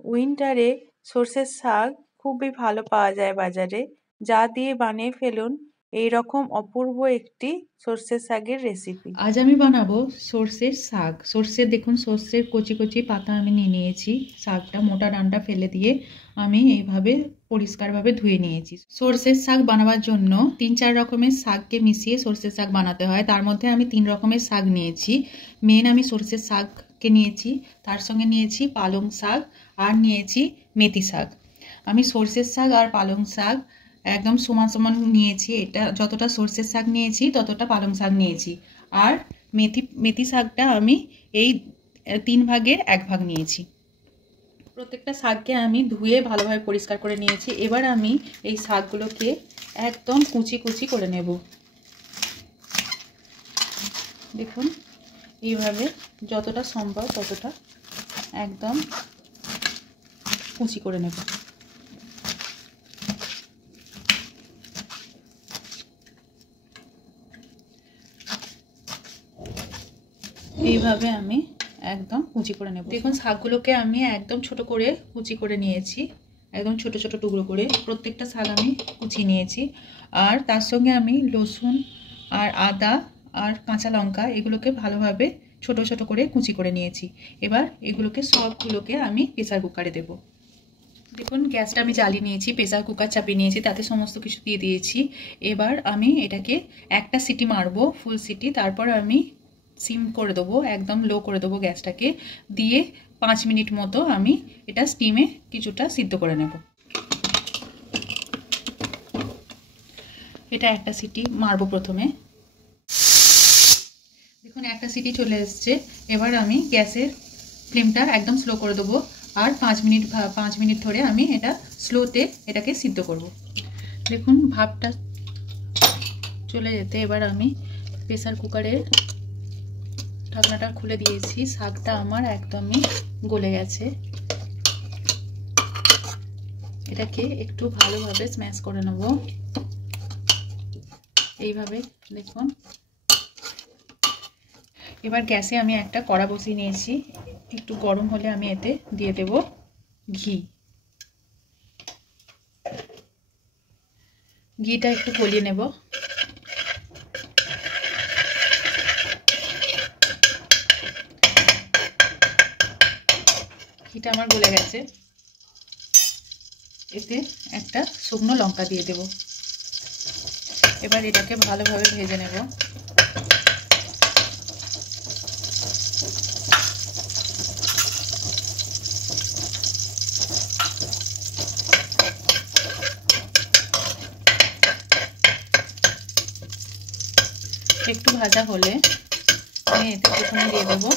উইন্টারে সর্ষের শাক খুবই ভালো পাওয়া যায় বাজারে। যা দিয়ে বানিয়ে ফেলুন এইরকম অপূর্ব একটি সর্ষের শাকের রেসিপি। আজ আমি বানাবো সর্ষের শাক। দেখুন সর্ষের কচি কচি পাতা আমি নিয়ে নিয়েছি। শাকটা মোটা ডাঁটা ফেলে দিয়ে আমি এইভাবে পরিষ্কারভাবে ধুয়ে নিয়েছি। সর্ষের শাক বানাবার জন্য 3-4 রকমের শাককে মিশিয়ে সর্ষের শাক বানাতে হয়। তার মধ্যে আমি 3 রকমের শাক নিয়েছি। মেন আমি সর্ষের শাককে নিয়েছি, তার সঙ্গে নিয়েছি পালং শাক আর নিয়েছি মেথি শাক। আমি সর্ষের শাক আর পালং শাক একদম সমান সমান নিয়েছি। এটা যতটা সর্ষের শাক নিয়েছি ততটা পালং শাক নিয়েছি। আর মেথি শাকটা আমি এই 3 ভাগের 1 ভাগ নিয়েছি। প্রত্যেকটা শাককে আমি ধুয়ে ভালোভাবে পরিষ্কার করে নিয়েছি। এবার আমি এই শাকগুলোকে একদম কুচি কুচি করে নেব। দেখুন এইভাবে যতটা সম্ভব ততটা একদম কুচি করে নেব। এইভাবে আমি একদম কুচি করে নেব। দেখুন শাকগুলোকে আমি একদম ছোট করে কুচি করে নিয়েছি, একদম ছোট ছোট টুকরো করে প্রত্যেকটা শাক আমি কুচিয়ে নিয়েছি। আর তার সঙ্গে আমি রসুন আর আদা আর কাঁচা লঙ্কা এগুলোকে ভালোভাবে ছোট ছোট করে কুচি করে নিয়েছি। এবার এগুলোকে সবগুলোকে আমি প্রেসার কুকারে দেব। দেখুন গ্যাসটা আমি জ্বালিয়ে নিয়েছি, প্রেসার কুকার চাপিয়ে নিয়েছি, তাতে সমস্ত কিছু দিয়ে দিয়েছি। এবার আমি এটাকে একটা সিটি মারবো, ফুল সিটি। তারপর আমি সিম করে দেবো, একদম লো করে দেবো গ্যাসটাকে, দিয়ে 5 মিনিট মতো আমি এটা স্টিমে কিছুটা সিদ্ধ করে নেব। এটা একটা সিটি মারবো প্রথমে। দেখুন একটা সিটি চলে এসছে। এবার আমি গ্যাসের ফ্লেমটা একদম স্লো করে দেবো আর 5 মিনিট ধরে আমি এটা স্লোতে এটাকে সিদ্ধ করব। দেখুন ভাপটা চলে যেতে এবার আমি প্রেসার কুকারের ঢাকনাটা খুলে দিয়েছি। শাকটা আমার একদমই গলে গেছে। এটাকে একটু ভালোভাবে স্ম্যাশ করে নেব এইভাবে। দেখুন এবার গ্যাসে আমি একটা কড়া বসিয়ে নিয়েছি। একটু গরম হলে আমি এতে দিয়ে দেব ঘিটা একটু গলিয়ে নেব। ঘিটা আমার গলে গেছে। এতে একটা শুকনো লঙ্কা দিয়ে দেব। এবার এটাকে ভালোভাবে ভেজে নেব। একটু ভাজা হলে আমি এতে প্রথমে দিয়ে দেবো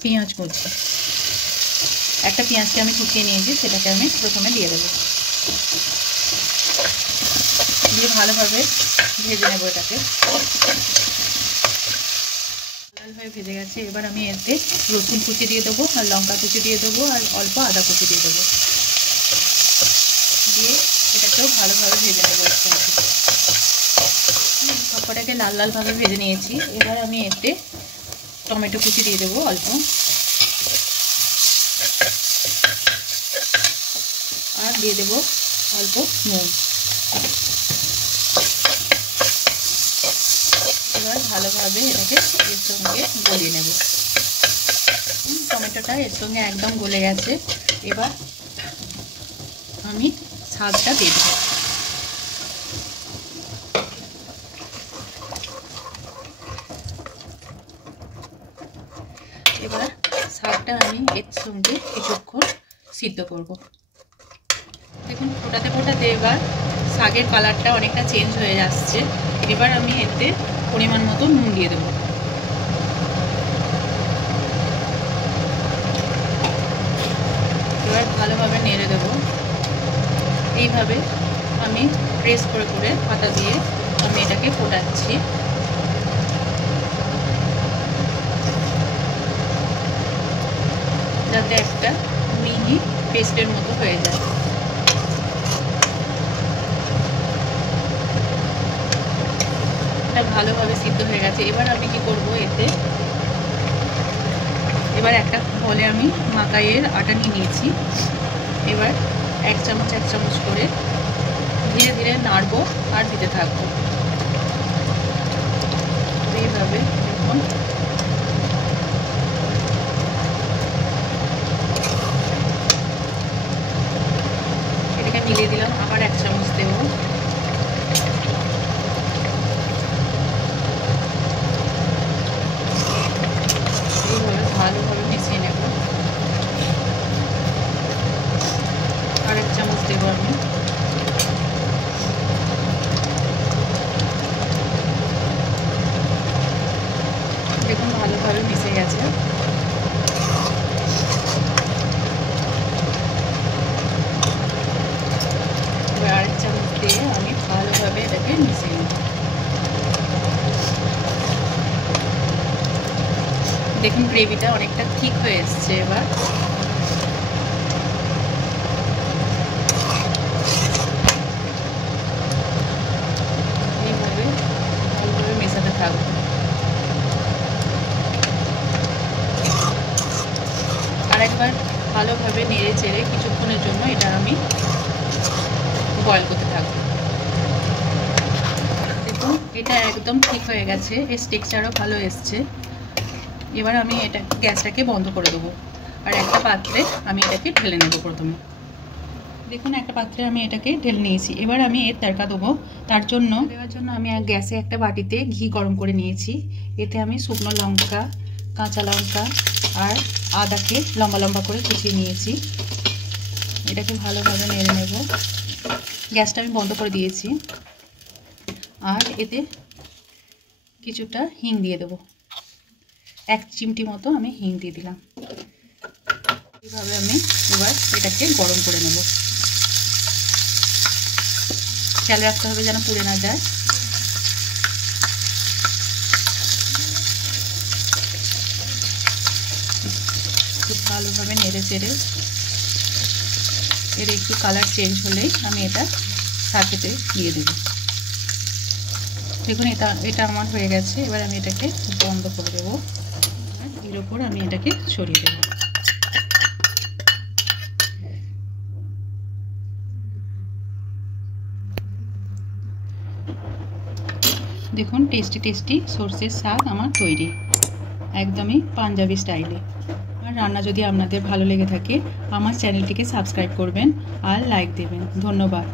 পেঁয়াজ কুচি। একটা পেঁয়াজকে আমি কুচিয়ে নিয়েছি, সেটাকে আমি প্রথমে দিয়ে দেবো। দিয়ে ভালোভাবে ভেজে নেবো এটাকে। লালভাবে ভেজে গেছে। এবার আমি এতে রসুন কুচি দিয়ে দেবো আর লঙ্কা কুচি দিয়ে দেবো আর অল্প আদা কুচি দিয়ে দেবো। দিয়ে এটাকেও ভালোভাবে ভেজে নেবো। সবকটাকে লাল লালভাবে ভেজে নিয়েছি। এবার আমি এতে টমেটো কুচি দিয়ে দেবো অল্প, আর দিয়ে দেবো অল্প নুন। এবার ভালোভাবে এটাকে এর সঙ্গে গলিয়ে নেব। টমেটোটা এর সঙ্গে একদম গলে গেছে। এবার আমি শাকটা দিয়ে দেবো। এবার শাকটা আমি এর সঙ্গে কিছুক্ষণ সিদ্ধ করব। দেখুন ফোটাতে ফোটাতে এবার শাকের কালারটা অনেকটা চেঞ্জ হয়ে যাচ্ছে। এবার আমি এতে পরিমাণ মতো নুন দিয়ে দেবো। এবার ভালোভাবে নেড়ে দেবো। এইভাবে আমি প্রেস করে করে পাতা দিয়ে আমি এটাকে ফোটাচ্ছি। যাতে একটা মিহি পেস্টের মতো হয়ে যায়। এটা ভালোভাবে সিদ্ধ হয়ে গেছে। এবার আমি কি করব, এতে এবার একটা বলে আমি মাকাইয়ের আটা নিয়ে নিয়েছি। এবার 1 চামচ করে ধীরে ধীরে নাড়বো আর দিতে থাকবো। এইভাবে দেখুন এটাকে মিলিয়ে দিলাম, আবার 1 চামচ দেব। এইভাবে ভালোভাবে মিশিয়ে নেব। আর 1 চামচ দেবো আমি। দেখুন ভালোভাবে মিশে গেছে। এবার আর 1 চামচ দিয়ে আমি ভালোভাবে এটাকে মিশিয়ে নেব। দেখুন গ্রেভিটা অনেকটা ঠিক হয়ে এসছে। এবার এইভাবে ভালোভাবে মেশাতে থাকবো। আরেকবার ভালোভাবে নেড়ে চেড়ে কিছুক্ষণের জন্য এটা আমি বয়েল করতে থাকবো। দেখুন এটা একদম ঠিক হয়ে গেছে, এর টেক্সচারও ভালো এসছে। এবার আমি এটা গ্যাসটাকে বন্ধ করে দেবো আর একটা পাত্রে আমি এটাকে ঢেলে নেব। প্রথমে দেখুন একটা পাত্রে আমি এটাকে ঢেলে নিয়েছি। এবার আমি এর তড়কা দেবো। তার জন্য দেওয়ার জন্য আমি গ্যাসে একটা বাটিতে ঘি গরম করে নিয়েছি। এতে আমি শুকনো লঙ্কা, কাঁচা লঙ্কা আর আদাকে লম্বা লম্বা করে কুচিয়ে নিয়েছি। এটাকে ভালোভাবে নেড়ে নেব। গ্যাসটা আমি বন্ধ করে দিয়েছি। আর এতে কিছুটা হিং দিয়ে দেবো। 1 চিমটি মতো আমি হিং দিয়ে দিলাম। এইভাবে আমি এবার এটাকে গরম করে নেব। খেয়াল রাখতে হবে যেন পুড়ে না যায়। খুব ভালোভাবে নেড়ে চেড়ে এর একটু কালার চেঞ্জ হলেই আমি এটা সাথেতে দিয়ে দেব। দেখুন এটা আমার হয়ে গেছে। এবার আমি এটাকে বন্ধ করে দেবো। এর ওপর আমি এটাকে ছড়িয়ে দেব। দেখুন টেস্টি সরষের শাক আমার তৈরি, একদমই পাঞ্জাবি স্টাইলে। আর রান্না যদি আপনাদের ভালো লেগে থাকে আমার চ্যানেলটিকে সাবস্ক্রাইব করবেন আর লাইক দেবেন। ধন্যবাদ।